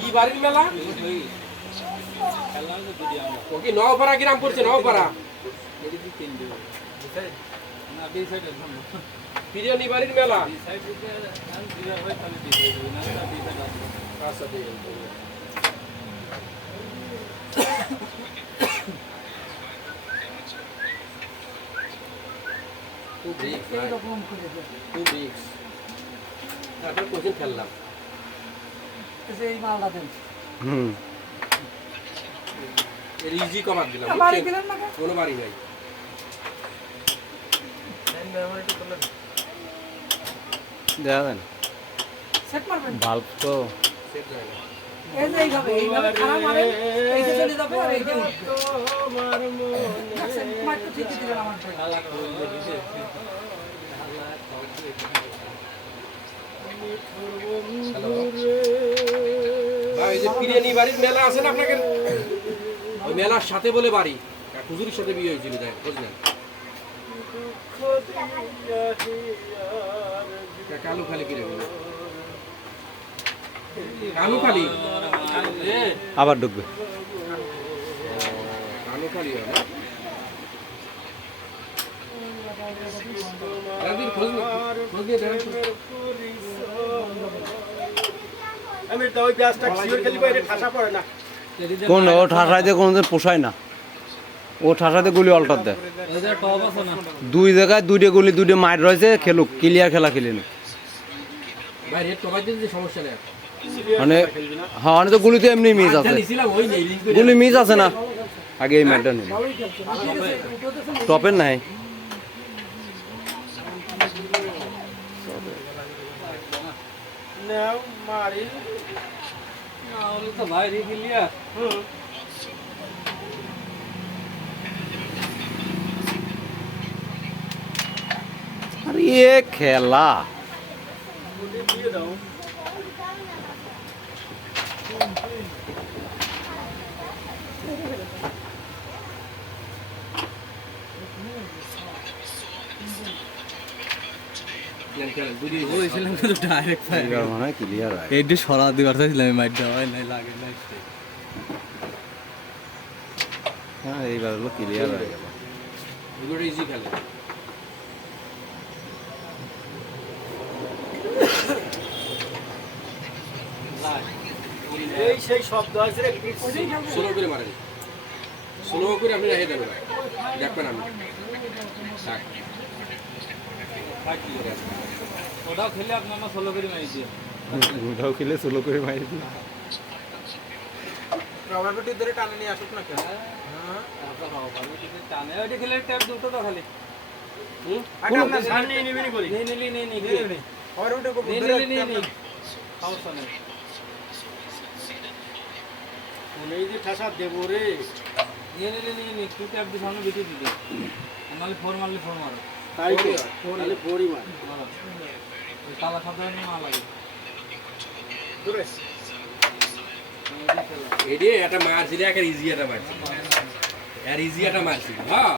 কি বাড়ির মেলা? ও কি নওপাড়া গ্রাম পড়ছে? নওপাড়া বিরিয়ানি বাড়ির মেলা। আচ্ছা ঠিক আছে। খুব রিক্স। তারপরে কোচিং খেললাম। ইজি কভার দিলাম, কোনো বাড়ি নাই। বাল্ব তো সেট যায় না। এইভাবে খারাপ মারে এইটা চলে যাবে আর এইটা উঠবে মাত্র ঠিকই দিলেন আমার ভাই এই যে বিরিয়ানি বাড়ির মেলা আছে না আপনাদের, ওই মেলার সাথে বলে বাড়ি এক হুজুরের সাথে বিয়ে হয়েছিল, দেখ বুঝলেন। কালু খালি কিনে গেল, কালু খালি আবার ঢুকবে। কালু খালি হয় না। একদিন খোঁজ নিয়ে কোন ও ঠাসাইতে কোনোদিন পোষায় না, ও ঠাসাইতে গুলি অল্টার দেয়। দুই জায়গায় দুইটা গুলি দুইটা মাইর রয়েছে, খেলুক ক্লিয়ার খেলা খেলে নি। ভাই রেড কভার দিতে সমস্যা নেই মানে হ্যাঁ অনেক তো গুলিতে এমনি মিস আছে, ওই নেই গুলি মিস আছে না। আগে এই ম্যাটটা নিন টপের নাই। আরে এ খেলা মানে ক্লিয়ার হয়। এইটা সরা দিবার চাইছিলাম মাইরটা হয় নাই, লাগে নাই। হ্যাঁ এইবার হলো ক্লিয়ার হয়ে গেল। এগুলো ইজি খেলে। এই সেই শব্দ আছে রে, স্লো করে মারেন, স্লো করে আপনি রেখে দেবেন, দেখবেন আমি থাক। ওটাও খেলে আপনার না ষোলো করে মারি দিয়ে ওটাও খেলে সোলো করে মারি দিই। রবার পেটি ধরে টানে নিয়ে আসুক না কেন? টানে ওইটা খেলে ট্যাপ দুটো তো খালি আমরা সামনে নিবিনি করি। নিয়ে নিলি নিয়ে নিলি আর ওটা কো নিয়ে ধরে নিলি নিয়ে নিলি সমস্যা নেই। এই যে ঠাসা দেব রে, নিয়ে নিলি নিয়ে নি, তুই ট্যাপ দিয়ে সামনে বেঁচে দিবি, নাহলে ফোর মারলে ফোর মারো। তাই তো তাহলে পরিমাণ ওই কালা সাদা না লাগে দূরে এডি এটা মারছিল, একটা ইজি এটা মারছিল, আর ইজি এটা মারছিল। হ্যাঁ